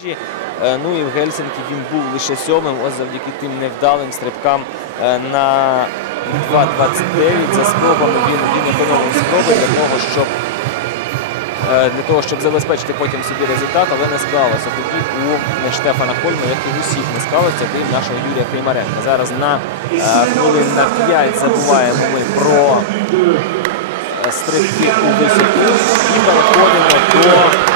Парижі. Е, Ну і в Гельсінкі він був лише сьомим, ось завдяки тим невдалим стрибкам е, на 2.29. За спробами він, він економив спроби для того, щоб е, для того, щоб забезпечити потім собі результат, але не склалося. Тоді у Штефана Хольма, як і у всіх не склалося, крім нашого Юрія Клеймаренка. Зараз на хвилин на 5 забуваємо ми про стрибки у висоту і переходимо до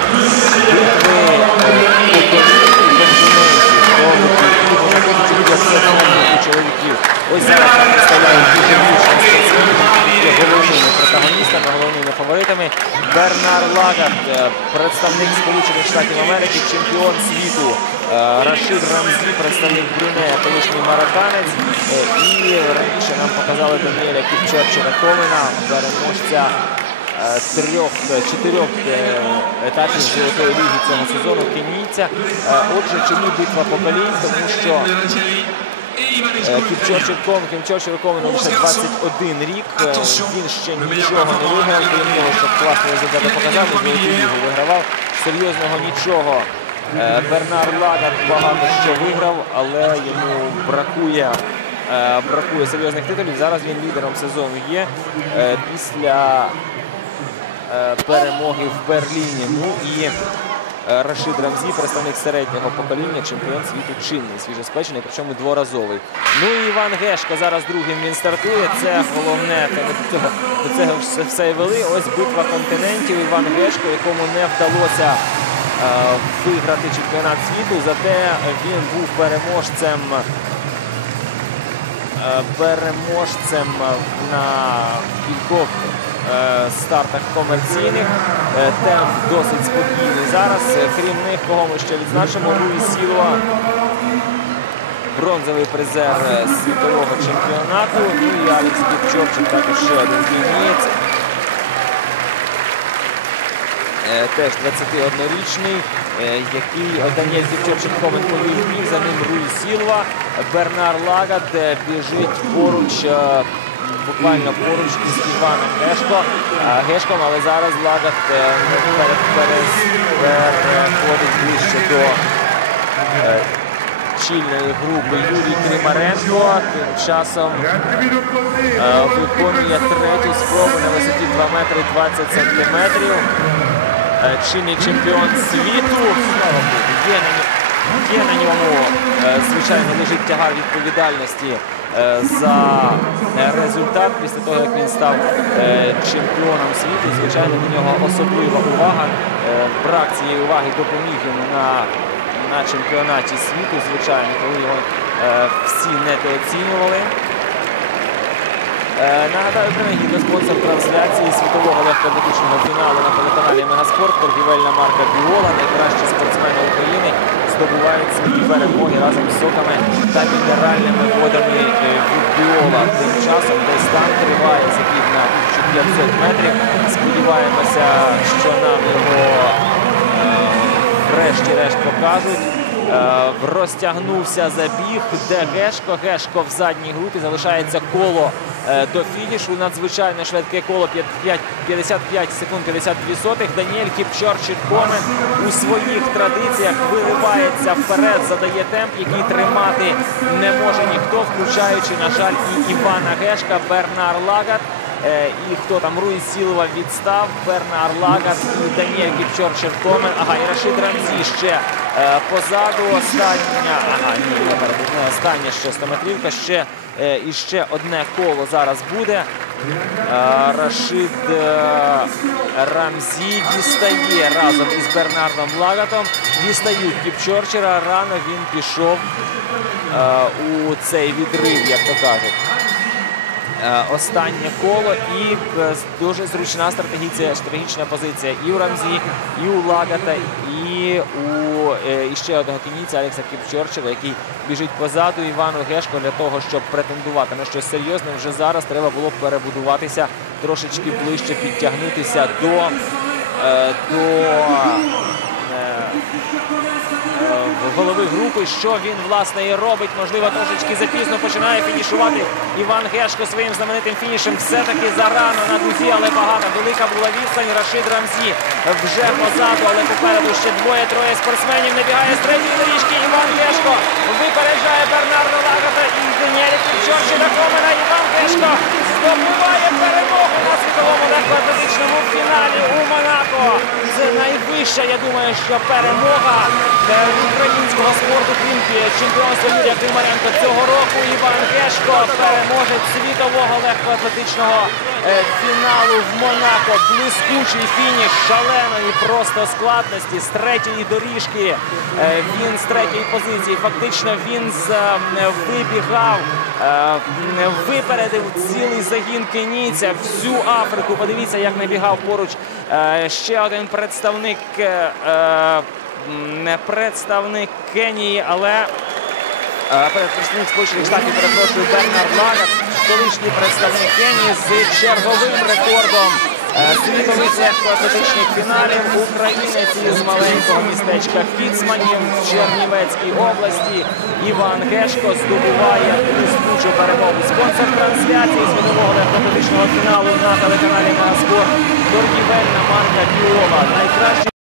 Ось зараз ми головними протагоністами, головними фаворитами. Бернар Лагард, е, представник Сполучених Штатів Америки, чемпіон світу. Е, Рашид Рамзі, представник Брюнея, колишній марокканець. Е, І раніше нам показали Даніеля Кіпчорчера Комена, переможця е, трьох, е, е, етапів Золотої ліги цього сезону кенійця. Е, Отже, чому битва поколінь? Тому що Ком, Кіпчорчер лише 21 рік. Він ще нічого не виграв, крім того, що класний результати показав, золоту лігу вигравав. Серйозного нічого. Бернар Лагард багато що виграв, але йому бракує, бракує серйозних титулів. Зараз він лідером сезону є після перемоги в Берліні. Ну і Е, Рашид Рамзі, представник середнього покоління, чемпіон світу чинний, свіжоспечений, причому дворазовий. Ну і Іван Гешко зараз другим він стартує. Це головне, цього, все, і вели. Ось битва континентів. Іван Гешко, якому не вдалося е, виграти чемпіонат світу, зате він був переможцем. е, Переможцем на кількох е, стартах комерційних. Е, Темп досить спокійний зараз. Е, Крім них, кого ми ще відзначимо, Руї Сілова, бронзовий призер е, світового чемпіонату. Ну і Алекс Кіпчорчик, також ще один кінець. Е, Теж 21-річний, е, який е, Даніель Кіпчорчик Комен повів за ним Руї Сілва. Бернар Лагат е, біжить поруч е, буквально поруч із Іваном Гешко. Гешком, але зараз Лагат е, переходить ближче до е, чільної групи Юрій Кримаренко. Тим часом е, виконує третю спробу на висоті 2 метри 20 сантиметрів. Е, Чинний чемпіон світу. Є на, ньому- е, звичайно, лежить тягар відповідальності е, за е, результат після того, як він став чемпіоном світу. Звичайно, до нього особлива увага. Брак цієї уваги допоміг йому на, на чемпіонаті світу, звичайно, коли його всі недооцінювали. Нагадаю, принагідно спонсор трансляції світового легкоатлетичного фіналу на телеканалі Мегаспорт торгівельна марка Біола. Найкращі спортсмени України здобувають свої перемоги разом з соками та мінеральними водами е, від Тим часом десь там триває захід на 1500 метрів. Сподіваємося, що нам його е, врешті-решт покажуть. Е, Розтягнувся забіг, де Гешко. Гешко в задній групі залишається коло е, до фінішу. Надзвичайно швидке коло 5 55 секунд 52 сотих. Даніель Кіпчорчик Комен у своїх традиціях виливається вперед, задає темп, який тримати не може ніхто, включаючи, на жаль, і Івана Гешка, Бернар Лагат. Е, І хто там Руї Сілова відстав, Бернар Лагат і Даніель Кіпчорчер Комен. Ага, і Рашид Рамзі ще позаду. Остання, ага, ні, не остання ще 100 метрівка. Ще, е, і ще одне коло зараз буде. Е, Рашид е, Рамзі дістає разом із Бернардом Лагатом. Дістають Кіпчорчера. Рано він пішов е, у цей відрив, як то кажуть. Е, останнє коло і е, дуже зручна стратегічна, стратегічна позиція і у Рамзі, і у Лагата, і у е, і ще одного кінійця Алекса Кіпчорчера, який біжить позаду Івану Гешко для того, щоб претендувати на щось серйозне. Вже зараз треба було перебудуватися трошечки ближче, підтягнутися до, до голови групи. Що він власне і робить? Можливо, трошечки запізно починає фінішувати Іван Гешко своїм знаменитим фінішем. Все-таки зарано на дузі, але багато. Велика була відстань. Рашид Рамзі вже позаду, але попереду ще двоє-троє спортсменів. Набігає з третьої доріжки. Іван Гешко випереджає Бернардо Лагата і Даніелі Чорчина Комена. Іван Гешко здобуває перемогу на світовому легкоатлетичному фіналі у Монако. Це найвища, я думаю, що перемога українського спорту крім чемпіонства Юрія Кримаренко цього року. Іван Гешко переможець світового легкоатлетичного фіналу в Монако. Блискучий фініш шаленої просто складності з третьої доріжки. Е, Він з третьої позиції. Фактично він е, вибігав, е, випередив цілий загін кенійця, всю Африку. Подивіться, як набігав поруч е, ще один представник. е, е, Представник Кенії, але Е, Представник Сполучених Штатів, перепрошую, Бернард Лагат, колишній представник Кенії з черговим рекордом е, світових легкоатлетичних фіналів. Українець із маленького містечка Кіцманів в Чернівецькій області. Іван Гешко здобуває блискучу перемогу. Спонсор трансляції світового легкоатлетичного фіналу на телеканалі «Наспорт» торгівельна марка Біола. Найкращий